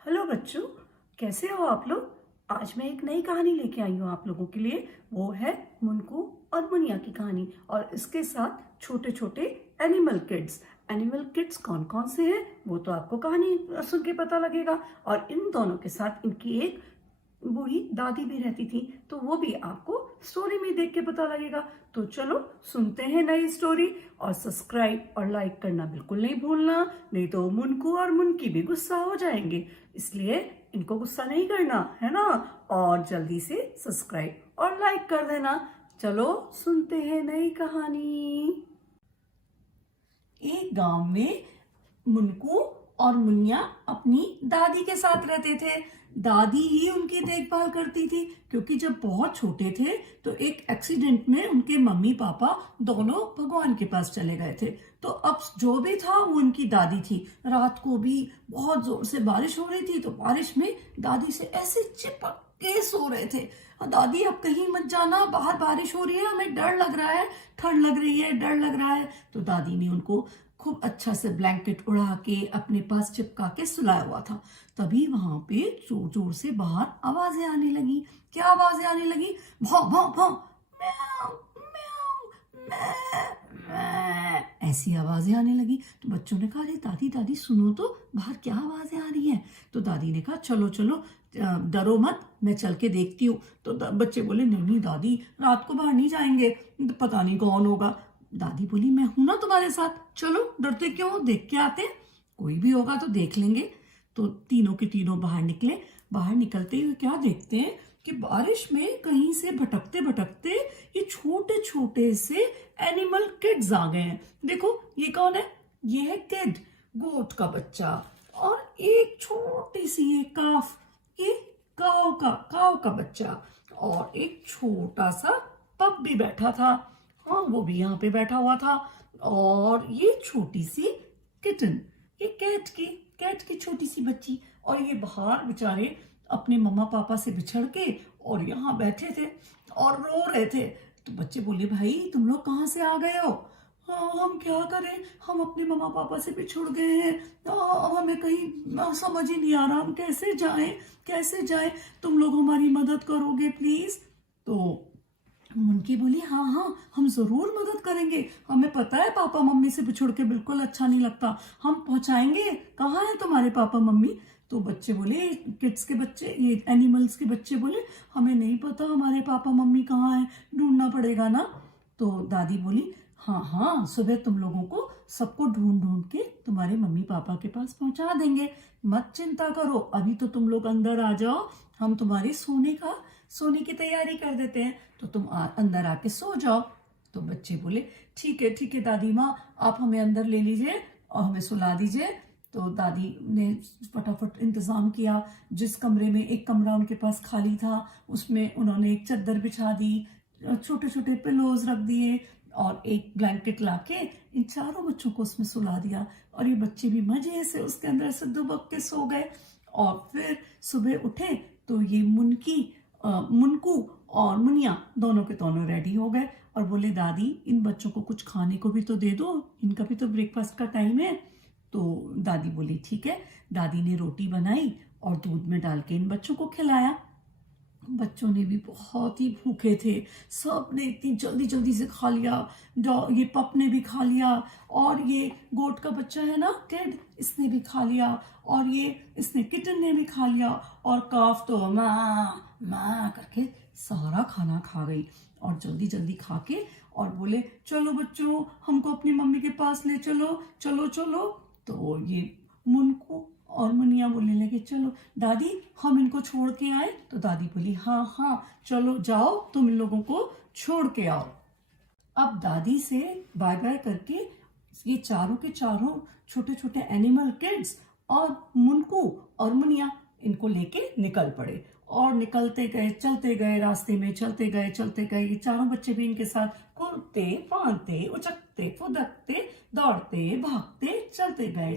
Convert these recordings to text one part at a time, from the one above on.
Hello बच्चों, कैसे हो आप लोग। आज मैं एक नई कहानी लेके आई हूँ आप लोगों के लिए। वो है मुनकू और मुनिया की कहानी और इसके साथ छोटे छोटे एनिमल किड्स। एनिमल किड्स कौन कौन से हैं वो तो आपको कहानी सुन के पता लगेगा। और इन दोनों के साथ इनकी एक बूढ़ी दादी भी रहती थी, तो वो भी आपको स्टोरी में देख के पता लगेगा। तो चलो सुनते हैं नई स्टोरी। और सब्सक्राइब और लाइक करना बिल्कुल नहीं भूलना, नहीं तो मुनकू और मुनकी भी गुस्सा हो जाएंगे। इसलिए इनको गुस्सा नहीं करना है ना। और जल्दी से सब्सक्राइब और लाइक कर देना। चलो सुनते हैं नई कहानी। एक गांव में मुनकू और मुनिया अपनी दादी के साथ रहते थे। दादी ही उनकी देखभाल करती थी, क्योंकि जब बहुत छोटे थे तो एक एक्सीडेंट में उनके मम्मी पापा दोनों भगवान के पास चले गए थे। तो अब जो भी था वो उनकी दादी थी। रात को भी बहुत जोर से बारिश हो रही थी, तो बारिश में दादी से ऐसे चिपक के सो रहे थे। दादी अब कहीं मत जाना, बाहर बारिश हो रही है, हमें डर लग रहा है, ठंड लग रही है, डर लग रहा है। तो दादी ने उनको खूब अच्छा से ब्लैंकेट उड़ा के अपने पास चिपका के सुलाया हुआ था। तभी वहां पे जोर जोर से बाहर आवाजें आने लगी। क्या आवाजें आने लगी? भौं भौं भौं, म्याऊं म्याऊं, ऐसी आवाजें आने लगी। तो बच्चों ने कहा, अरे दादी दादी सुनो तो, बाहर क्या आवाजें आ रही हैं। तो दादी ने कहा, चलो चलो डरो मत, मैं चल के देखती हूँ। तो बच्चे बोले, नहीं नहीं दादी, रात को बाहर नहीं जाएंगे, पता नहीं कौन होगा। दादी बोली, मैं हूं ना तुम्हारे साथ, चलो डरते क्यों, देख के आते हैं, कोई भी होगा तो देख लेंगे। तो तीनों के तीनों बाहर निकले। बाहर निकलते हुए क्या देखते हैं कि बारिश में कहीं से भटकते भटकते ये छोटे छोटे से एनिमल किड्स आ गए हैं। देखो ये कौन है? ये है किड, गोट का बच्चा। और एक छोटी सी ये काफ, ये काव का बच्चा। और एक छोटा सा पप भी बैठा था, हाँ वो भी यहाँ पे बैठा हुआ था। और ये छोटी सी किटन, ये कैट की छोटी सी बच्ची। और ये बाहर बेचारे अपने मम्मा पापा से बिछड़ के और यहाँ बैठे थे और रो रहे थे। तो बच्चे बोले, भाई तुम लोग कहाँ से आ गए हो? हाँ हम क्या करें, हम अपने मम्मा पापा से बिछुड़ गए हैं। अब हमें कहीं समझ ही नहीं आ रहा, हम कैसे जाएं, तुम लोग हमारी मदद करोगे प्लीज। तो मुनकी बोली, हाँ हाँ हम जरूर मदद करेंगे, हमें पता है पापा मम्मी से बिछुड़ के बिल्कुल अच्छा नहीं लगता, हम पहुंचाएंगे। कहाँ है तुम्हारे पापा मम्मी? तो बच्चे बोले, किड्स के बच्चे, ये एनिमल्स के बच्चे बोले, हमें नहीं पता हमारे पापा मम्मी कहाँ हैं, ढूंढना पड़ेगा ना। तो दादी बोली, हाँ हाँ सुबह तुम लोगों को सबको ढूंढ ढूंढ के तुम्हारे मम्मी पापा के पास पहुंचा देंगे, मत चिंता करो, अभी तो तुम लोग अंदर आ जाओ, हम तुम्हारे सोने की तैयारी कर देते हैं, तो तुम अंदर आके सो जाओ। तो बच्चे बोले, ठीक है दादी माँ, आप हमें अंदर ले लीजिए और हमें सुला दीजिए। तो दादी ने फटाफट इंतजाम किया। जिस कमरे में एक कमरा उनके पास खाली था, उसमें उन्होंने एक चादर बिछा दी, छोटे छोटे पिलोज रख दिए और एक ब्लैंकेट लाके इन चारों बच्चों को उसमें सुला दिया। और ये बच्चे भी मजे से उसके अंदर से दुबक के सो गए। और फिर सुबह उठे तो ये मुनकू और मुनिया दोनों के दोनों रेडी हो गए और बोले, दादी इन बच्चों को कुछ खाने को भी तो दे दो, इनका भी तो ब्रेकफास्ट का टाइम है। तो दादी बोली, ठीक है। दादी ने रोटी बनाई और दूध में डाल के इन बच्चों को खिलाया। बच्चों ने भी बहुत ही भूखे थे, सब ने इतनी जल्दी जल्दी से खा लिया। ये पप ने भी खा लिया, और ये गोट का बच्चा है ना टेड, इसने भी खा लिया, और इसने किटन ने भी खा लिया, और काफ तो माँ करके सारा खाना खा गई। और जल्दी जल्दी खा के और बोले, चलो बच्चों हमको अपनी मम्मी के पास ले चलो, चलो चलो। तो ये मुनकू और मुनिया बोलने लगे, चलो दादी हम इनको छोड़ के आए। तो दादी बोली, हाँ हाँ चलो जाओ, तुम इन लोगों को छोड़ के आओ। अब दादी से बाय बाय करके ये चारों के चारों छोटे छोटे एनिमल किड्स और मुनकू और मुनिया इनको लेके निकल पड़े। और निकलते गए, चलते गए, रास्ते में चलते गए। ये चारों बच्चे भी इनके साथ कूदते फांदते उचकते फुदकते दौड़ते भागते चलते गए।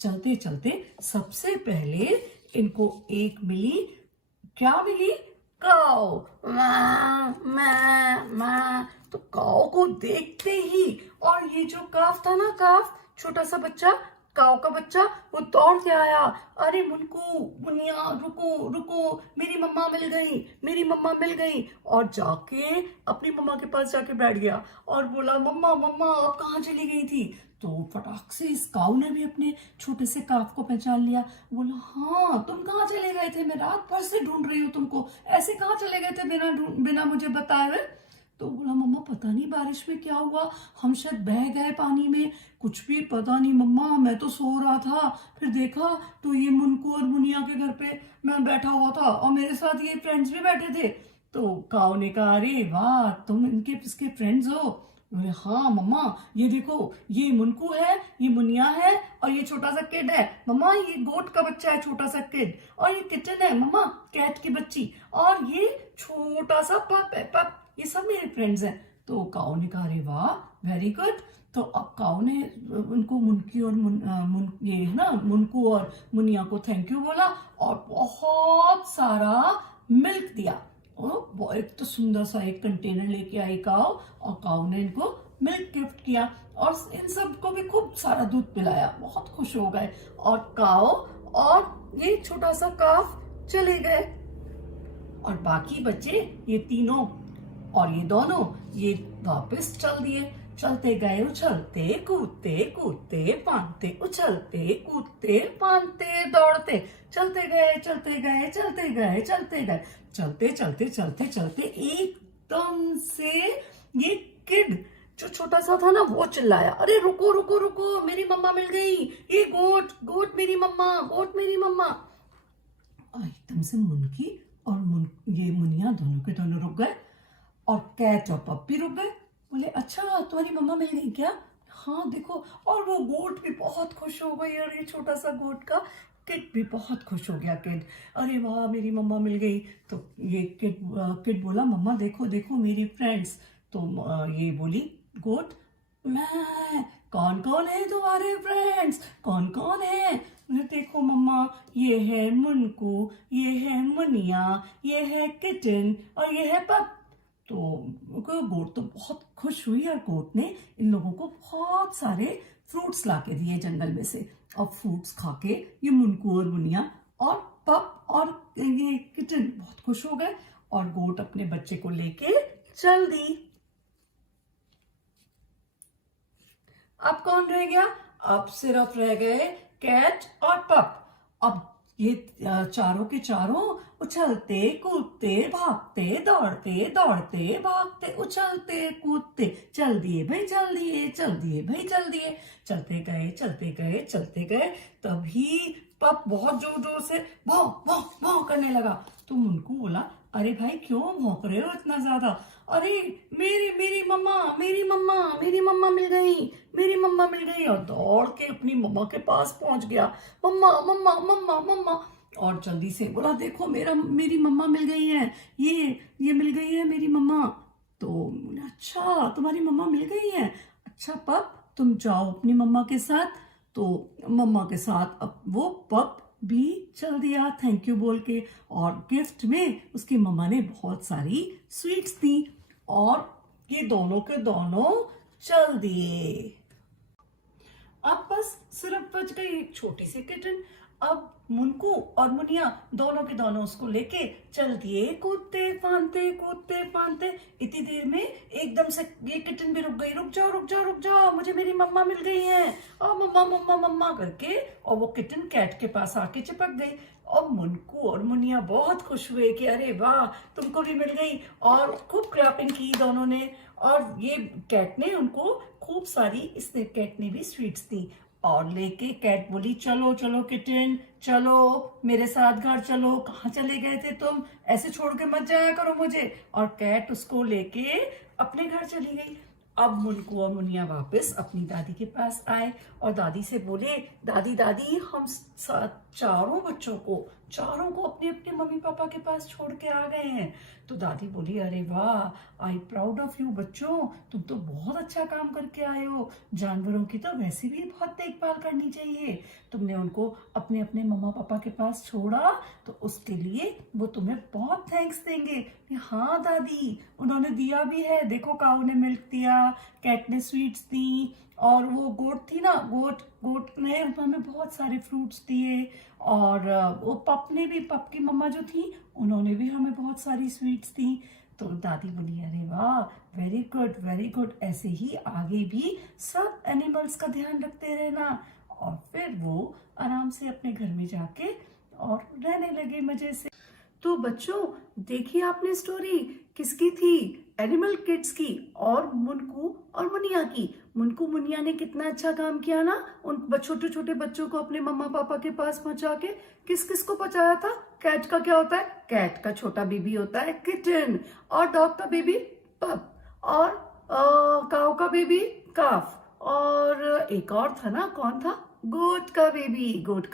चलते चलते सबसे पहले इनको एक मिली, क्या मिली? काऊ। तो काऊ को देखते ही, और ये जो काफ था ना, काफ छोटा सा बच्चा, काऊ का बच्चा वो दौड़ के आया, अरे मुनकू मुनिया रुको रुको, मेरी मम्मा मिल गई, मेरी मम्मा मिल गई, और जाके अपनी मम्मा के पास जाके बैठ गया और बोला मम्मा मम्मा आप कहाँ चली गई थी। तो फटाक से इस काऊ ने भी अपने छोटे से काफ को पहचान लिया, बोला हाँ तुम कहाँ चले गए थे, मैं रात भर से ढूंढ रही हूँ तुमको, ऐसे कहाँ चले गए थे बिना मुझे बताए हुए। तो बोला मम्मा पता नहीं बारिश में क्या हुआ, हम शायद बह गए पानी में, कुछ भी पता नहीं मम्मा, मैं तो सो रहा था, फिर देखा तो ये मुनको और मुनिया के घर पे मैं बैठा हुआ था और मेरे साथ ये फ्रेंड्स भी बैठे थे। तो काऊ ने कहा अरे वाह तुम इसके फ्रेंड्स हो। बोले हाँ मम्मा ये देखो ये मुनको है, ये मुनिया है और ये छोटा सा किड है मम्मा, ये गोट का बच्चा है छोटा सा किड, और ये किटन है मम्मा कैट की बच्ची, और ये छोटा सा पप है पप, ये सब मेरे फ्रेंड्स हैं। तो काऊ ने कहा अरे वाह वेरी गुड। तो अब काऊ ने उनको मुनकी और ये है ना मुनको और मुनिया को थैंक यू बोला और बहुत सारा मिल्क दिया। और एक तो सुंदर सा एक कंटेनर लेके आई काऊ, और काऊ ने इनको मिल्क गिफ्ट किया और इन सबको भी खूब सारा दूध पिलाया, बहुत खुश हो गए। और काऊ और ये छोटा सा काफ चले गए और बाकी बच्चे ये तीनों और ये दोनों ये वापस चल दिए। चलते गए उछलते कूदते कूदते फांदते, उछलते कूदते फांदते दौड़ते, चलते गए चलते गए चलते गए चलते गए, चलते चलते चलते चलते एकदम से ये किड जो छोटा सा था ना वो चिल्लाया अरे रुको रुको रुको, मेरी मम्मा मिल गई, ये गोट गोट मेरी मम्मा, गोट मेरी मम्मा। एकदम से मुनकी और ये मुनिया दोनों के दोनों रुक गए और कैट और पप्पी रुक गए। बोले अच्छा तुम्हारी मम्मा मिल गई क्या, हाँ देखो। और वो गोट भी बहुत खुश हो गई और ये छोटा सा गोट का किड भी बहुत खुश हो गया। किड अरे वाह मेरी मम्मा मिल गई। तो ये किड बोला मम्मा देखो देखो मेरी फ्रेंड्स। तो ये बोली गोट मैं, कौन कौन है तुम्हारे फ्रेंड्स, कौन कौन है। देखो मम्मा ये है मुनको, ये है मुनिया, ये है किटन और ये है पप। तो गोट तो बहुत खुश हुई और गोट ने इन लोगों को बहुत सारे फ्रूट्स लाके दिए जंगल में से, और फ्रूट्स खा के ये मुनको और मुनिया और पप और ये किटन बहुत खुश हो गए और गोट अपने बच्चे को लेके चल दी। अब कौन रह गया, अब सिर्फ रह गए कैट और पप। अब ये चारों के चारों उछलते कूदते भागते दौड़ते दौड़ते भागते उछलते कूदते चल दिए भाई चल दिए, चल दिए भाई चल दिए, चलते गए चलते गए चलते गए। तभी पप बहुत जोर जोर से भौं भौं भौं करने लगा। तो उनको बोला अरे भाई क्यों भौंक रहे हो इतना ज्यादा, अरे मेरी मेरी मम्मा मेरी मम्मा मेरी मम्मा मिल गई, मेरी मम्मा मिल गई। और दौड़ के अपनी मम्मा के पास पहुंच गया, मम्मा मम्मा मम्मा मम्मा, और जल्दी से बोला देखो मेरी मम्मा मिल गई है, ये मिल गई है मेरी मम्मा। तो अच्छा तुम्हारी मम्मा मिल गई है, अच्छा पप तुम जाओ अपनी मम्मा के साथ। तो मम्मा के साथ अब वो पप भी चल दिया थैंक यू बोल के, और गिफ्ट में उसकी मम्मा ने बहुत सारी स्वीट्स दी और ये दोनों के दोनों चल दिए। अब बस सिर्फ बच गई एक छोटी सी किटन। अब मुनको और मुनिया दोनों के दोनों उसको लेके चल दिए कूदते फांदते। इतनी देर में एकदम से ये किटन भी रुक गई, रुक जाओ रुक जाओ रुक जाओ मुझे मेरी मम्मा मिल गई है, और मम्मा मम्मा मम्मा करके, और वो किटन कैट के पास आके चिपक गई। और मुनको और मुनिया बहुत खुश हुए कि अरे वाह तुमको भी मिल गई, और खूब क्लैपिंग की दोनों ने। और ये कैट ने उनको खूब सारी, इसने कैट ने भी स्वीट्स दी, और लेके कैट बोली चलो चलो किटन चलो मेरे साथ घर चलो, कहाँ चले गए थे तुम, ऐसे छोड़ के मत जाया करो मुझे। और कैट उसको लेके अपने घर चली गई। अब मुनको और मुनिया वापस अपनी दादी के पास आए और दादी से बोले दादी दादी हम चारों बच्चों को अपने अपने मम्मी पापा के पास छोड़ के आ गए हैं। तो दादी बोली अरे वाह आई प्राउड ऑफ यू बच्चों, तुम तो बहुत अच्छा काम करके आए हो, जानवरों की तो वैसे भी बहुत देखभाल करनी चाहिए, तुमने उनको अपने अपने मम्मा पापा के पास छोड़ा तो उसके लिए वो तुम्हें बहुत थैंक्स देंगे। हाँ दादी उन्होंने दिया भी है, देखो काऊ ने मिल्क दिया, कैट ने स्वीट्स दी, और वो गोट थी ना, गोट गोट ने हमें बहुत सारे फ्रूट्स दिए। और वो पप की मम्मा जो थी उन्होंने भी हमें बहुत सारी स्वीट्स दी। तो दादी बोली अरे वाह, वेरी गुड वेरी गुड, ऐसे ही आगे भी सब एनिमल्स का ध्यान रखते रहना। और फिर वो आराम से अपने घर में जाके और रहने लगे मजे से। तो बच्चों, देखिए आपने स्टोरी किसकी थी? एनिमल किड्स की और मुनकू और मुनिया की। मुनकू मुनिया ने कितना अच्छा काम किया ना, उन छोटे छोटे बच्चों को अपने मम्मा पापा के पास पहुंचा के। किस किस को पहुंचाया था? कैट का क्या होता है? कैट का छोटा बेबी होता है किटन, और डॉग का बेबी पप, और काऊ का बेबी काफ, और एक और था ना, कौन था? गोट का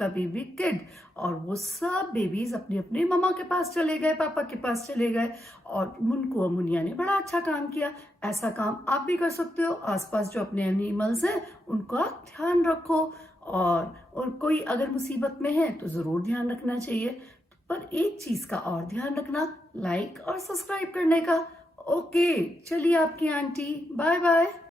बेबी किड। और वो सब बेबीज अपने अपने मम्मा के पास चले गए, पापा के पास चले गए। और मुनको और मुनिया ने बड़ा अच्छा काम किया। ऐसा काम आप भी कर सकते हो। आसपास जो अपने एनिमल्स हैं उनका ध्यान रखो, और कोई अगर मुसीबत में है तो जरूर ध्यान रखना चाहिए। पर एक चीज का और ध्यान रखना, लाइक और सब्सक्राइब करने का। ओके, चलिए आपकी आंटी, बाय बाय।